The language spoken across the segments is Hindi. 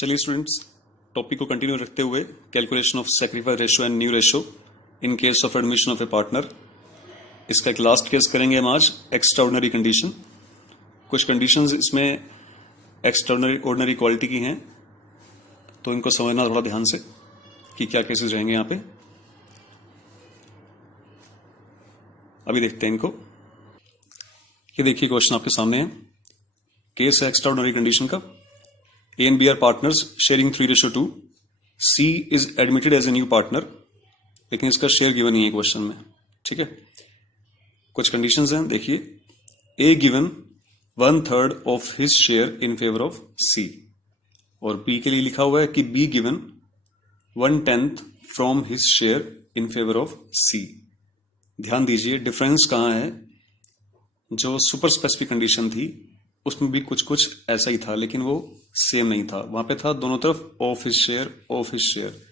चलिए स्टूडेंट्स, टॉपिक को कंटिन्यू रखते हुए calculation of sacrifice ratio and new ratio in case of admission of A partner, इसका एक लास्ट केस करेंगे हम आज। Extraordinary condition. कुछ कंडीशंस इसमें एक्स्ट्राऑर्डिनरी क्वालिटी की हैं, तो इनको समझना थोड़ा ध्यान से कि क्या केसेस रहेंगे यहाँ पे। अभी देखते हैं इनको। ये देखिए क्वेश्चन आपके सामने है। केस है एक्स्ट्राऑर्डिनरी कंडीशन का। A and B are partners sharing 3:2. C is admitted as a new partner, लेकिन इसका शेयर गिवन नहीं है क्वेश्चन में। ठीक है, कुछ कंडीशंस हैं, देखिए। A given 1/3 of his share in favor of C, और B के लिए लिखा हुआ है कि B given 1/10 from his share in favor of C। ध्यान दीजिए डिफरेंस कहाँ है। जो सुपर स्पेसिफिक कंडीशन थी उसमें भी कुछ कुछ ऐसा ही था, लेकिन वो सेम नहीं था। वहां पे था दोनों तरफ ऑफ हिज शेयर।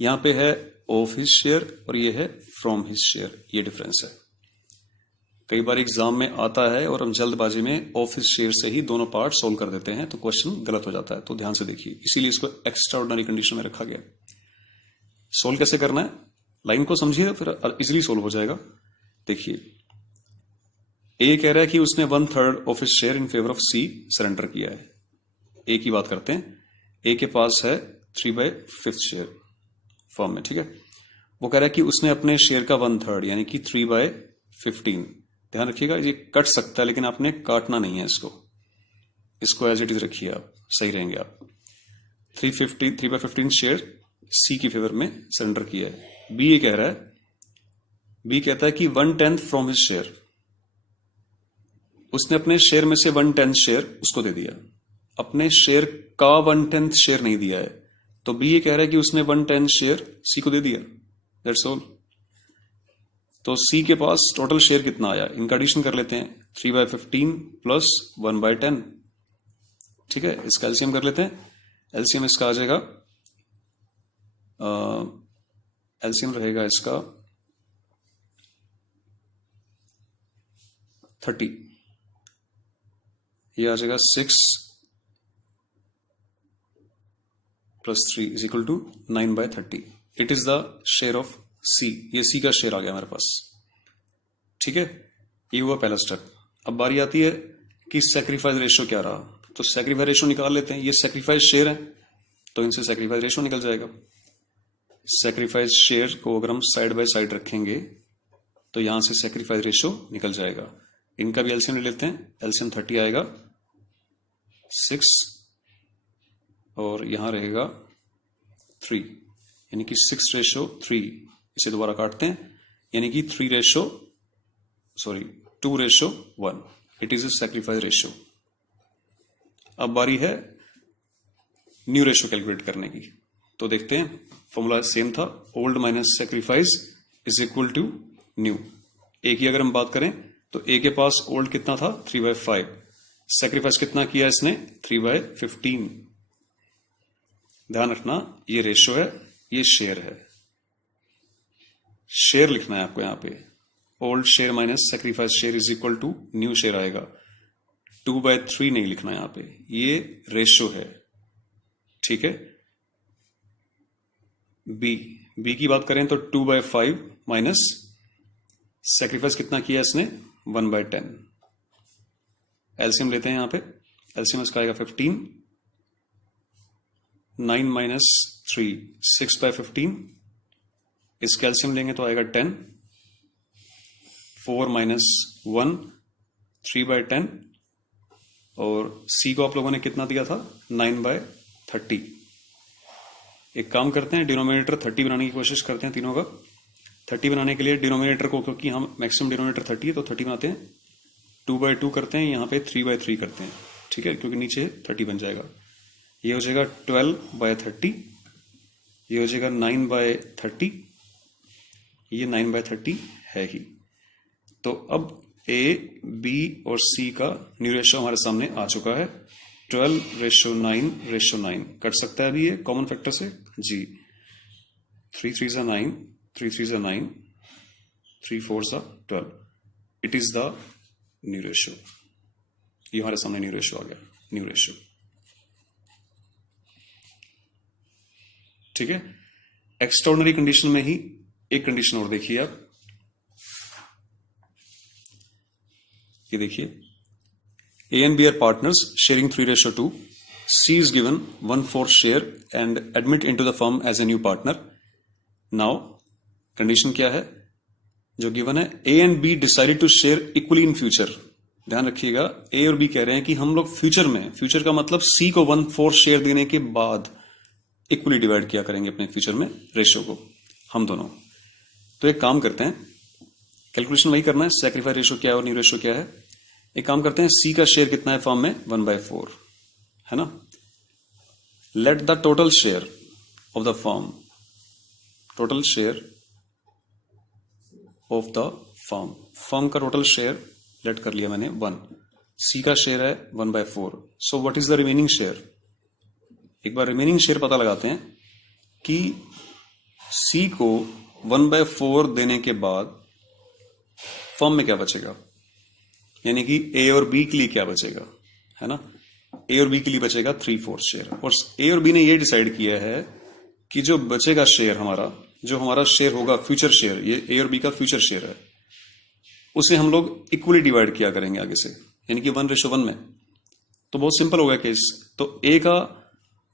यहां पे है ऑफ हिज शेयर और ये है फ्रॉम हिज शेयर। ये डिफरेंस है। कई बार एग्जाम में आता है और हम जल्दबाजी में ऑफ हिज शेयर से ही दोनों पार्ट सोल्व कर देते हैं, तो क्वेश्चन गलत हो जाता है। तो ध्यान से देखिए, इसीलिए इसको एक्स्ट्राऑर्डिनरी कंडीशन में रखा गया। सोल्व कैसे करना है, लाइन को समझिए फिर इजिली सोल्व हो जाएगा। देखिए, ए कह रहा है कि उसने 1/3 of his share in favour of C surrender किया है। ए की बात करते हैं। ए के पास है 3/5 शेयर फॉर्म में। ठीक है, वो कह रहा है कि उसने अपने शेयर का 1/3 यानी कि 3/15। ध्यान रखिएगा, ये कट सकता है लेकिन आपने काटना नहीं है इसको एज इट इज रखिए, आप सही रहेंगे। आप 3/15 शेयर सी की फेवर में सरेंडर किया है। बी ये कह रहा है, बी कहता है कि 1/10 फ्रॉम हिज शेयर। उसने अपने शेयर में से 1/10 शेयर उसको दे दिया, अपने शेयर का 1/10 शेयर नहीं दिया है। तो बी ये कह रहा है कि उसने 1/10 शेयर सी को दे दिया। That's all. तो सी के पास टोटल शेयर कितना आया, इनका एडिशन कर लेते हैं। 3/15 प्लस 1/10। ठीक है, इसका एलसीएम कर लेते हैं। एलसीएम इसका आ जाएगा, एलसीएम रहेगा इसका 30। ये आ जाएगा 6 + 3 = 9/30। It is the share of C. ये सी का शेयर आ गया हमारे पास। ठीक है, ये हुआ पहला स्टेप। अब बारी आती है कि सैक्रिफाइस रेशियो क्या रहा। तो सैक्रिफाइस रेशियो निकाल लेते हैं। ये सैक्रिफाइस शेयर है तो इनसे सैक्रिफाइस रेशियो निकल जाएगा। सैक्रिफाइस शेयर को अगर हम साइड बाय साइड रखेंगे तो यहां से सैक्रिफाइस रेशियो निकल जाएगा। इनका भी एलसीएम ले लेते हैं। एलसीएम 30 आएगा, 6 और यहां रहेगा 3, यानी कि 6:3। इसे दोबारा काटते हैं, यानी कि 2:1। It is a sacrifice ratio. अब बारी है न्यू रेशियो कैलकुलेट करने की। तो देखते हैं, फॉर्मूला सेम था, old minus sacrifice is equal to new. A की अगर हम बात करें तो ए के पास ओल्ड कितना था, 3/5। सैक्रिफाइस कितना किया इसने, 3/15। ध्यान रखना, ये रेशियो है, ये शेयर है। शेयर लिखना है आपको यहां पे। Old share minus sacrifice share is equal to new share आएगा। 2/3 नहीं लिखना यहां पे, ये रेशियो है। ठीक है, बी की बात करें तो 2/5 माइनस सैक्रिफाइस कितना किया इसने, 1/10। एलसीएम लेते हैं यहां पे। एलसीएम इसका आएगा 15। 9 - 3 6/15। इसका एलसीएम लेंगे तो आएगा 10। 4 - 1 3/10। और सी को आप लोगों ने कितना दिया था, 9/30। एक काम करते हैं, डिनोमिनेटर 30 बनाने की कोशिश करते हैं तीनों का। 30 बनाने के लिए डिनोमिनेटर को, क्योंकि हम मैक्सिमम डिनोमिनेटर 30 है तो 30 बनाते हैं। 2/2 करते हैं, यहां पे 3/3 करते हैं। ठीक है, क्योंकि नीचे 30 बन जाएगा। ये हो जाएगा 12/30। ये हो जाएगा 9/30। ये 9/30 है ही। तो अब ए, बी और सी का न्यू रेशियो हमारे सामने आ चुका है। 12:9:9 कट सकता है अभी ये कॉमन फैक्टर से जी। 3 3 = 9, 3 3 = 9, 3 4 = 12। It is the new ratio. ये हमारे सामने न्यू रेशियो आ गया, न्यू रेशियो। ठीक है। एक्स्ट्राऑर्डिनरी कंडीशन में ही एक कंडीशन और देखिए आप, ये देखिए, A and B are partners sharing 3:2. C is given 1/4 share and admit into the firm as a new partner. Now, condition क्या है जो गिवन है? A and B decided to share equally in future. ध्यान रखिएगा, A और B कह रहे हैं कि हम लोग फ्यूचर में, फ्यूचर का मतलब C को 1/4 शेयर देने के बाद इक्वली डिवाइड किया करेंगे अपने फ्यूचर में रेशियो को, हम दोनों। तो एक काम करते हैं, कैलकुलेशन वही करना है, सैक्रिफाइस रेशियो क्या है और न्यू रेशियो क्या है। एक काम करते हैं, सी का शेयर कितना है फर्म में? 1/4 है ना। Late the total share of the firm, total share of the firm, firm का टोटल शेयर लेट कर लिया मैंने 1, सी का शेयर है 1/4। सो what is the remaining share? एक बार रिमेनिंग शेयर पता लगाते हैं कि सी को 1/4 देने के बाद फर्म में क्या बचेगा, यानी कि ए और बी के लिए क्या बचेगा, है ना। ए और बी के लिए बचेगा 3/4 शेयर, और ए और बी ने ये डिसाइड किया है कि जो बचेगा शेयर हमारा, जो हमारा शेयर होगा फ्यूचर शेयर, ये ए और बी का फ्यूचर शेयर है, उसे हम लोग इक्वली डिवाइड किया करेंगे आगे से, यानी कि 1:1 में। तो बहुत सिंपल हो गया केस। तो ए का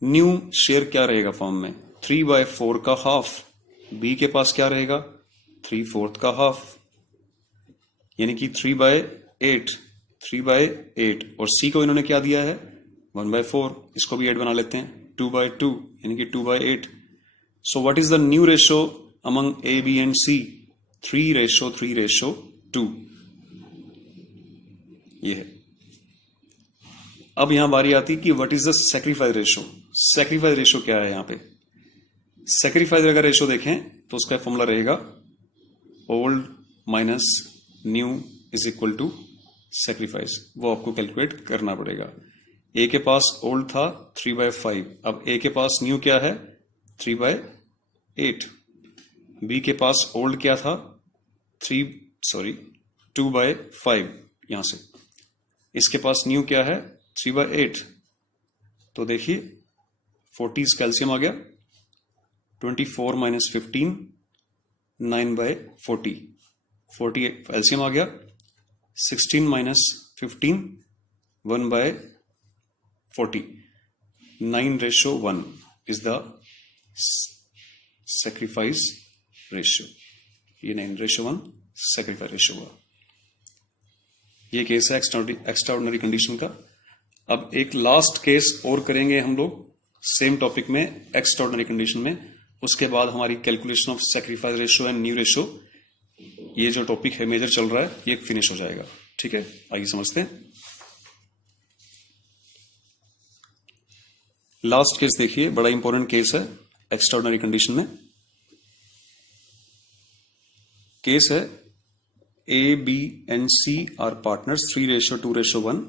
न्यू शेयर क्या रहेगा फॉर्म में? 3/4 का हाफ। बी के पास क्या रहेगा? 3/4 का हाफ, यानी कि 3/8, 3/8। और सी को इन्होंने क्या दिया है? 1/4। इसको भी 8 बना लेते हैं, 2/2, यानी कि 2/8। So what is the new ratio among A, B and C? 3:3:2 ये है। अब यहां बारी आती कि what is the sacrifice ratio. Sacrifice ratio क्या है यहां पे? सैक्रिफाइस अगर रेशो देखें तो उसका फॉर्मूला रहेगा old minus new is equal to sacrifice. वो आपको कैलकुलेट करना पड़ेगा। ए के पास ओल्ड था 3/5, अब ए के पास न्यू क्या है? 3/8। बी के पास ओल्ड क्या था? 2/5 यहां से। इसके पास न्यू क्या है? 3/8। तो देखिए 40 कैल्सियम आ गया, 24 - 15, 9/40, 40 एलसीएम आ गया, 16 - 15, 1/40, 9:1 इज द सैक्रिफाइस रेशियो। ये 9:1 सैक्रिफाइस रेशियो हुआ। ये केस है एक्स्ट्राऑर्डिनरी कंडीशन का। अब एक लास्ट केस और करेंगे हम लोग सेम टॉपिक में, एक्स्ट्राऑर्डिनरी कंडीशन में। उसके बाद हमारी calculation of sacrifice ratio and new ratio, ये जो टॉपिक है मेजर चल रहा है, ये फिनिश हो जाएगा। ठीक है, आइए समझते हैं। लास्ट केस देखिए, बड़ा इंपॉर्टेंट केस है एक्स्ट्राऑर्डिनरी कंडीशन में। केस है A, B and C are partners 3:2:1।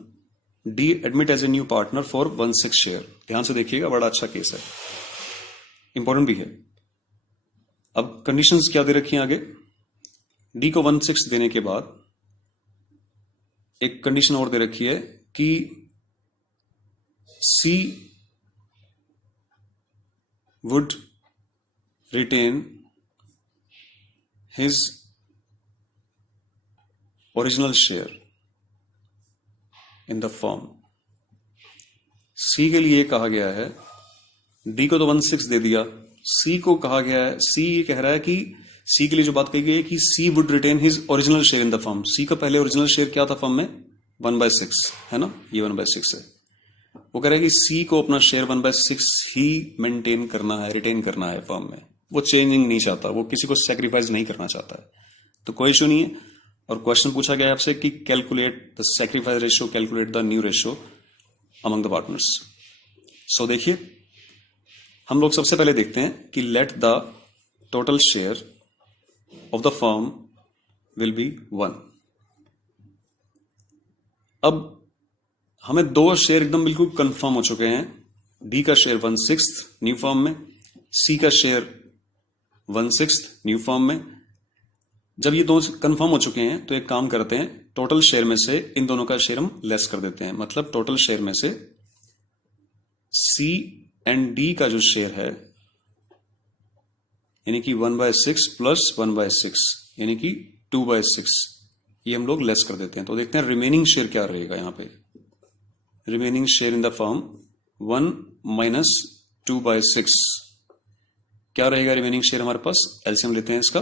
D admit as a new partner for 1/6 share. ध्यान से देखिएगा, बड़ा अच्छा केस है, इंपॉर्टेंट भी है। अब कंडीशंस क्या दे रखी हैं आगे? डी को 1/6 देने के बाद एक कंडीशन और दे रखी है कि C would retain his original share in the firm. C के लिए कहा गया है, डी को तो 1/6 दे दिया, सी को कहा गया है, सी ये कह रहा है कि सी के लिए जो बात कही गई है कि C would retain his original share in the firm. C का पहले ओरिजिनल शेयर क्या था फर्म में? 1/6 है ना, ये 1/6 है। वो कह रहा है कि सी को अपना शेयर 1/6 ही मेंटेन करना है, रिटेन करना है फर्म में। वो चेंजिंग नहीं चाहता, वो किसी को सैक्रिफाइस नहीं करना चाहता है। तो कोई इशू नहीं है। और क्वेश्चन पूछा गया है आपसे कि calculate the sacrifice ratio, calculate the new ratio among the partners. So देखिए, हम लोग सबसे पहले देखते हैं कि let the total share of the firm will be 1। अब हमें दो शेयर एकदम बिल्कुल कंफर्म हो चुके हैं। डी का शेयर 1/6 न्यू फर्म में, सी का शेयर 1/6 न्यू फर्म में। जब ये दो कंफर्म हो चुके हैं तो एक काम करते हैं, टोटल शेयर में से इन दोनों का शेयर हम लेस कर देते हैं। मतलब टोटल शेयर में से सी एंड डी का जो शेयर है यानी कि 1/6 प्लस 1/6 यानी कि 2/6, ये हम लोग लेस कर देते हैं। तो देखते हैं रिमेनिंग शेयर क्या रहेगा यहाँ पे। Remaining share in the firm 1 minus 2/6, क्या रहेगा रिमेनिंग शेयर हमारे पास? एलसीएम लेते हैं इसका,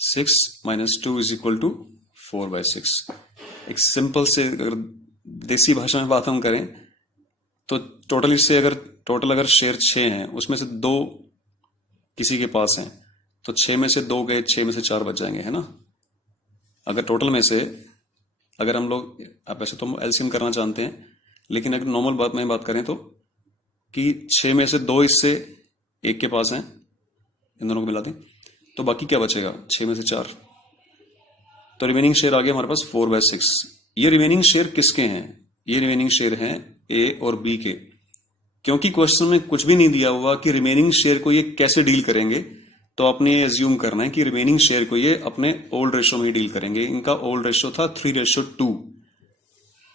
6 माइनस 2 इज इक्वल टू 4/6। एक सिंपल से अगर देसी भाषा में बात हम करें तो टोटल अगर शेयर 6 हैं, उसमें से 2 किसी के पास हैं, तो 6 में से 2 गए, 6 में से 4 बच जाएंगे, है ना। अगर टोटल में से अगर हम लोग, आप वैसे तो एलसीएम करना जानते हैं, लेकिन अगर नॉर्मल बात करें तो कि 6 में से 2 हिस्से एक के पास हैं, इन दोनों को मिला दें तो बाकी क्या बचेगा? 6 में से 4, तो रिमेनिंग शेयर आ गया हमारे पास 4/6। ये रिमेनिंग शेयर किसके हैं? ये रिमेनिंग शेयर हैं ए और बी के। क्योंकि क्वेश्चन में कुछ भी नहीं दिया हुआ कि रिमेनिंग शेयर को ये कैसे डील करेंगे, तो आपने ये एज्यूम करना है कि रिमेनिंग शेयर को ये अपने ओल्ड रेशो में ही डील करेंगे। इनका ओल्ड रेशो था 3:2,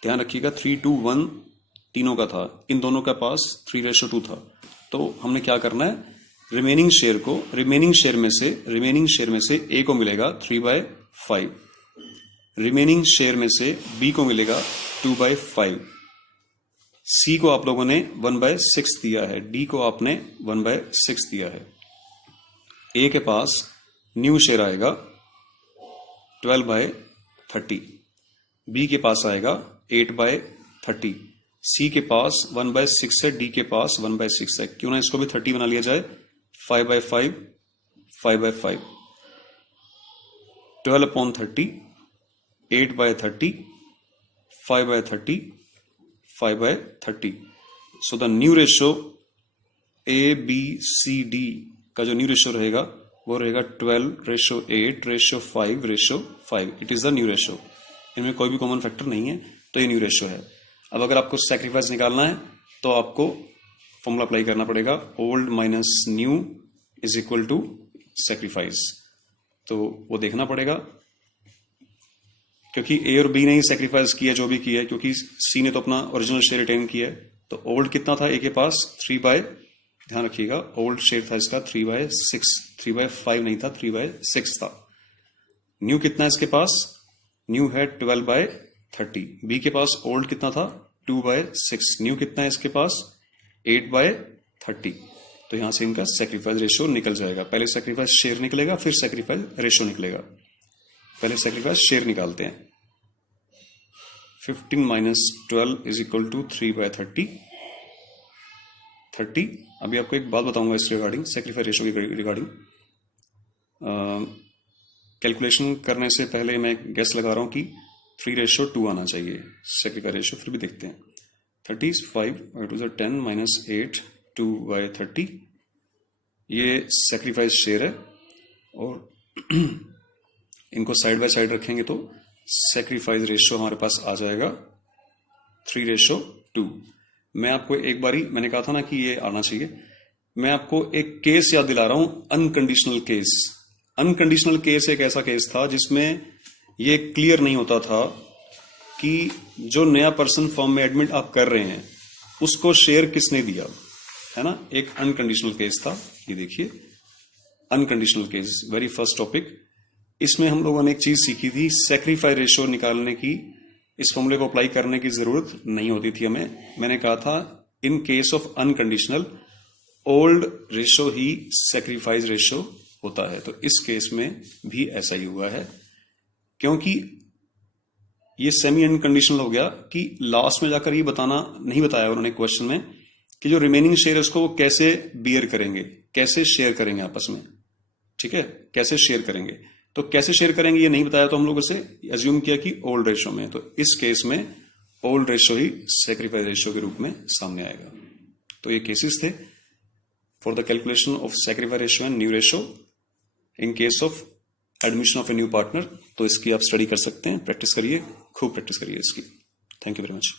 ध्यान रखिएगा 3:1 तीनों का था, इन दोनों का पास 3:2 था। तो हमने क्या करना है, रिमेनिंग शेयर में से ए को मिलेगा 3/5, रिमेनिंग शेयर में से बी को मिलेगा 2/5, सी को आप लोगों ने 1/6 दिया है, डी को आपने 1/6 दिया है। ए के पास न्यू शेयर आएगा 12/30, बी के पास आएगा 8/30, सी के पास 1/6 है, डी के पास 1/6 है। क्यों ना इसको भी 30 बना लिया जाए, 5/5, 5/5, 12/30, 8/30, 5/30, 5/30। So the new ratio ABCD का जो न्यू रेशो रहेगा वो रहेगा 12:8:5:5। It is the new ratio. इनमें कोई भी कॉमन फैक्टर नहीं है, तो ये न्यू रेशो है। अब अगर आपको सैक्रिफाइस निकालना है तो आपको फॉर्मूला अप्लाई करना पड़ेगा, old minus new is equal to sacrifice. तो वो देखना पड़ेगा, क्योंकि ए और बी ने ही सैक्रिफाइस किया जो भी किया है, क्योंकि सी ने तो अपना ओरिजिनल शेयर रिटेन किया है। तो ओल्ड कितना था ए के पास? 3 ध्यान रखिएगा, ओल्ड शेयर था इसका 3/6, 3/5 नहीं था, 3/6 था। न्यू कितना है इसके पास? न्यू है 12/30। बी के पास ओल्ड कितना था? 2/6। न्यू कितना है इसके पास? 8/30। तो यहां से इनका सैक्रिफाइस रेशियो निकल जाएगा। पहले सैक्रिफाइस शेयर निकलेगा, फिर सैक्रिफाइस रेशियो निकलेगा। पहले सैक्रिफाइस शेयर निकालते हैं। 15 माइनस 12 इज इक्वल टू 3/30, 30। अभी आपको एक बात बताऊंगा इस रिगार्डिंग, सैक्रिफाइस रेशियो के रिगार्डिंग। कैलकुलेशन करने से पहले मैं गेस लगा रहा हूं कि 3:2 आना चाहिए सैक्रिफाइस रेशियो, फिर भी देखते हैं। 30 5 2 10 माइनस 8 2/30, ये सैक्रिफाइस शेयर है। और इनको साइड बाय साइड रखेंगे तो सैक्रिफाइस रेशियो हमारे पास आ जाएगा 3:2। मैं आपको एक बारी, मैंने कहा था ना कि ये आना चाहिए, मैं आपको एक केस याद दिला रहा हूं, अनकंडीशनल केस। अनकंडीशनल केस एक ऐसा केस था जिसमें ये क्लियर नहीं होता था कि जो नया पर्सन फर्म में एडमिट आप कर रहे हैं उसको शेयर किसने दिया, है ना। एक अनकंडीशनल केस था, ये देखिए unconditional case, very first topic. इसमें हम लोगों ने एक चीज सीखी थी, सैक्रिफाइस रेशियो निकालने की इस फॉर्मूले को अप्लाई करने की जरूरत नहीं होती थी हमें। मैंने कहा था in case of unconditional old ratio he sacrifice ratio होता है। तो इस केस में भी ऐसा ही हुआ है, क्योंकि ये सेमी अनकंडीशनल हो गया कि लास्ट में जाकर ये नहीं बताया उन्होंने क्वेश्चन में कि जो रिमेनिंग शेयर है उसको वो कैसे बियर करेंगे, कैसे शेयर करेंगे आपस में, ठीक है, कैसे शेयर करेंगे। तो कैसे शेयर करेंगे ये नहीं बताया, तो हम लोग उसे एज्यूम किया कि ओल्ड रेशियो में। तो इस केस में ओल्ड रेशियो ही सैक्रिफाइस रेशियो के रूप में सामने आएगा। तो ये केसेस थे for the calculation of sacrifice ratio and new ratio in case of admission of A new partner. तो इसकी आप स्टडी कर सकते हैं, प्रैक्टिस करिए, खूब प्रैक्टिस करिए इसकी। Thank you very much.